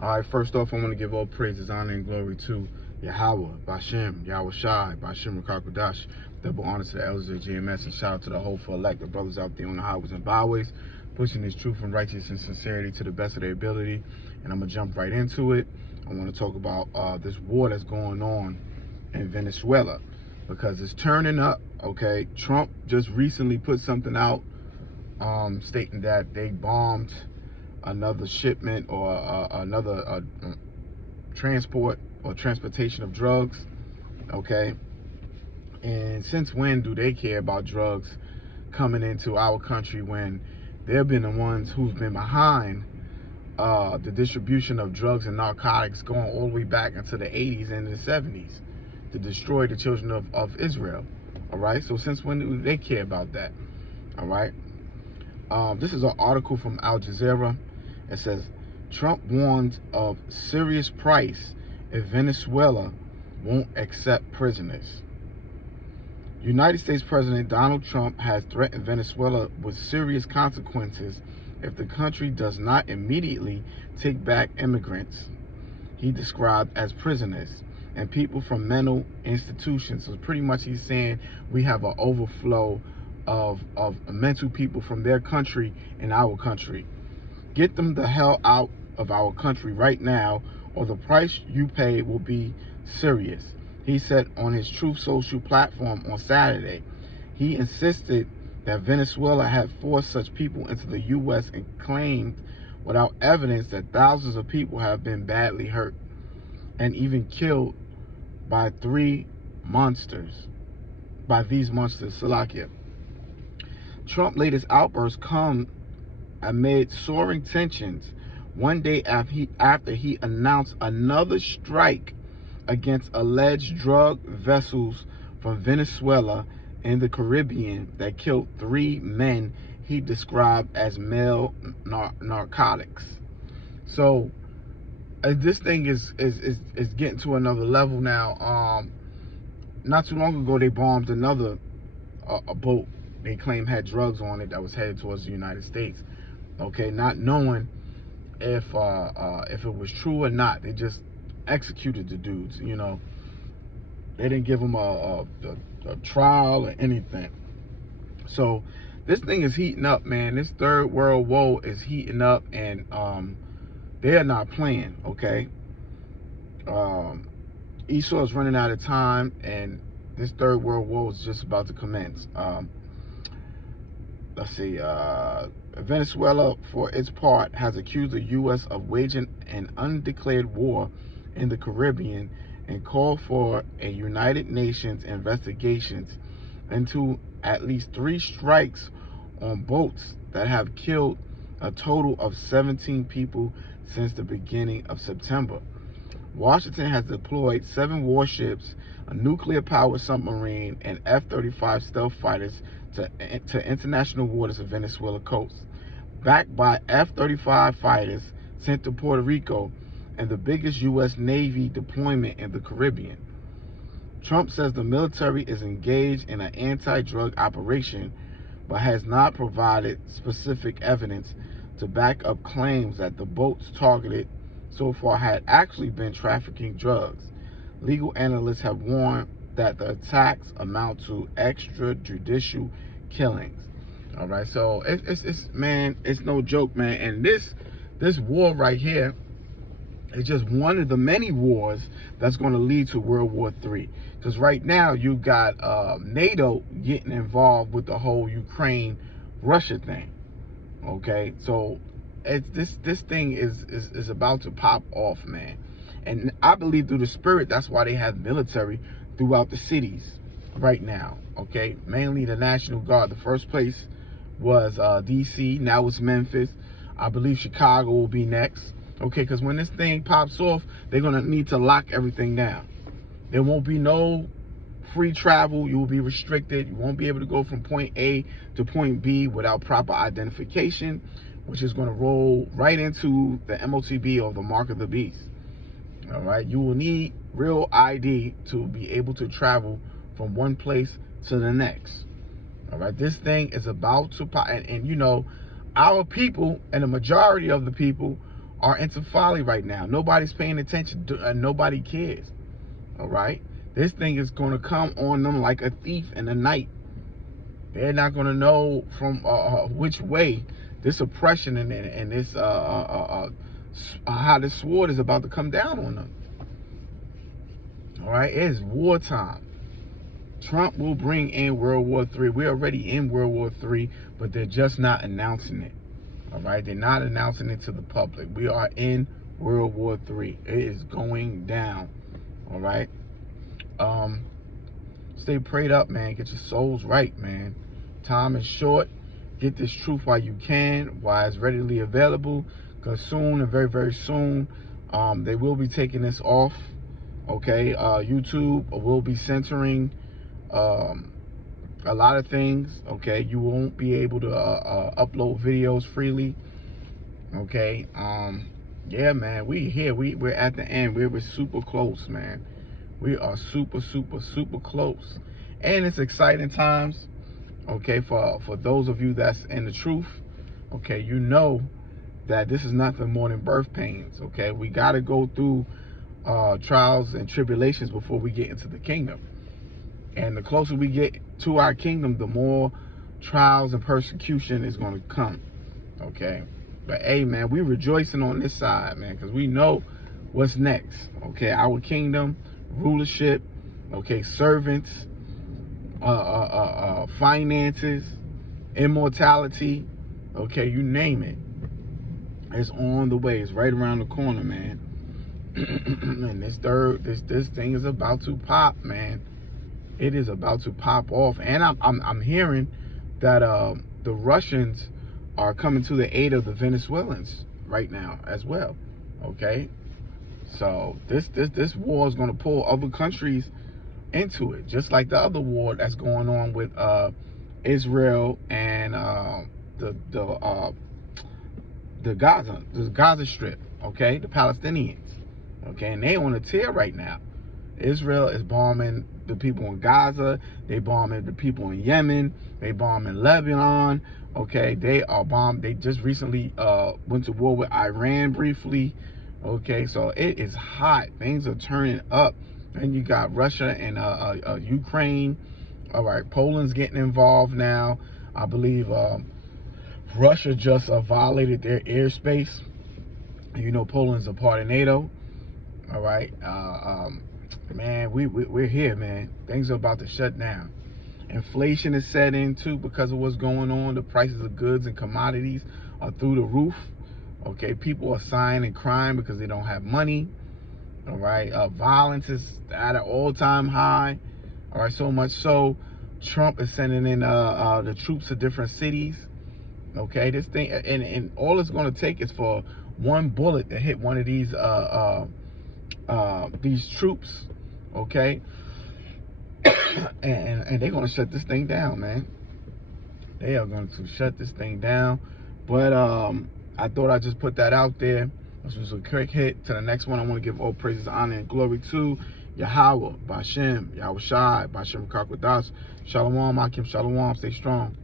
All right, first off, I want to give all praises, honor, and glory to Yahweh, Bashem, Yahweh Shai, Bashem Rakakwadash. Double honor to the elders of GMS, and shout out to the hopeful elect, the brothers out there on the highways and byways, pushing this truth and righteousness and sincerity to the best of their ability. And I'm going to jump right into it. I want to talk about this war that's going on in Venezuela, because it's turning up, okay? Trump just recently put something out stating that they bombed another shipment or another transport or transportation of drugs, okay? And since when do they care about drugs coming into our country when they've been the ones who've been behind the distribution of drugs and narcotics going all the way back into the 80s and the 70s to destroy the children of Israel? All right, so since when do they care about that? All right, this is an article from Al Jazeera. It says, Trump warns of serious price if Venezuela won't accept prisoners. United States President Donald Trump has threatened Venezuela with serious consequences if the country does not immediately take back immigrants he described as prisoners and people from mental institutions. So pretty much he's saying we have an overflow of mental people from their country in our country. Get them the hell out of our country right now, or the price you pay will be serious, he said on his Truth Social platform on Saturday. He insisted that Venezuela had forced such people into the U.S. and claimed without evidence that thousands of people have been badly hurt and even killed by these monsters, Salakia. Trump's latest outburst come amid soaring tensions one day after he announced another strike against alleged drug vessels from Venezuela in the Caribbean that killed 3 men he described as male narcotics. So this thing is getting to another level now. Not too long ago, they bombed another a boat they claim had drugs on it that was headed towards the United States. Okay, not knowing if it was true or not. They just executed the dudes. You know, they didn't give them a trial or anything. So this thing is heating up, man. This third world woe is heating up, and they're not playing. Okay, Esau is running out of time, and this third world woe is just about to commence. Let's see. Venezuela, for its part, has accused the U.S. of waging an undeclared war in the Caribbean and called for a United Nations investigations into at least 3 strikes on boats that have killed a total of 17 people since the beginning of September. Washington has deployed 7 warships, a nuclear-powered submarine, and F-35 stealth fighters to international waters of Venezuela coast, backed by F-35 fighters sent to Puerto Rico and the biggest U.S. Navy deployment in the Caribbean. Trump says the military is engaged in an anti-drug operation, but has not provided specific evidence to back up claims that the boats targeted so far had actually been trafficking drugs. Legal analysts have warned that the attacks amount to extrajudicial killings. All right, so it's man, it's no joke, man. And this war right here is just one of the many wars that's going to lead to World War III. Because right now you got NATO getting involved with the whole Ukraine-Russia thing. Okay, so this thing is about to pop off, man. And I believe through the spirit, that's why they have military throughout the cities right now. Okay, mainly the National Guard. The first place was DC, now it's Memphis. I believe Chicago will be next. Okay, because when this thing pops off, they're gonna need to lock everything down. There won't be no free travel. You will be restricted. You won't be able to go from point A to point B without proper identification, which is going to roll right into the MOTB, or the mark of the beast. All right, you will need real ID to be able to travel from one place to the next. All right, this thing is about to pop, and you know, our people, and the majority of the people, are into folly right now. Nobody's paying attention. Nobody cares. All right? This thing is going to come on them like a thief in the night. They're not going to know from which way this oppression and this how this sword is about to come down on them. All right? It's wartime. Trump will bring in World War III. We're already in World War III, but they're just not announcing it. All right? They're not announcing it to the public. We are in World War III. It is going down. All right? Stay prayed up, man. Get your souls right, man. Time is short. Get this truth while you can, while it's readily available. Because soon, and very, very soon, they will be taking this off. Okay? YouTube will be censoring a lot of things. Okay? You won't be able to upload videos freely. Okay? Yeah, man. We here. We're at the end. We're super close, man. We are super, super, super close. And it's exciting times, okay, for those of you that's in the truth. Okay, you know that this is nothing more than birth pains, okay? We got to go through trials and tribulations before we get into the kingdom. And the closer we get to our kingdom, the more trials and persecution is going to come, okay? But, hey, man, we rejoicing on this side, man, because we know what's next, okay? Our kingdom, rulership, okay, servants, finances, immortality, okay, you name it. It's on the way. It's right around the corner, man. And this thing is about to pop, man. It is about to pop off. And I'm hearing that the Russians are coming to the aid of the Venezuelans right now as well. Okay? So this war is going to pull other countries into it, just like the other war that's going on with Israel and the Gaza Strip, okay, the Palestinians, okay, and they on a tear right now. Israel is bombing the people in Gaza, they bombing the people in Yemen, they bombing Lebanon, okay, they just recently went to war with Iran briefly. Okay, so it is hot. Things are turning up. And you got Russia and Ukraine. All right, Poland's getting involved now. I believe Russia just violated their airspace. You know, Poland's a part of NATO. All right, man, we're here, man. Things are about to shut down. Inflation is set in too because of what's going on. The prices of goods and commodities are through the roof. Okay, people are sighing and crying because they don't have money. All right, violence is at an all-time high. All right, so much so Trump is sending in the troops to different cities. Okay, this thing, and all it's going to take is for one bullet to hit one of these troops. Okay, and they're going to shut this thing down, man. They are going to shut this thing down. But I thought I'd just put that out there. This was a quick hit. To the next one, I want to give all praises, honor, and glory to Yahweh, Bashem, Yahweh Shai, Bashem Kakwadas, Shalom, Akim, Shalom, stay strong.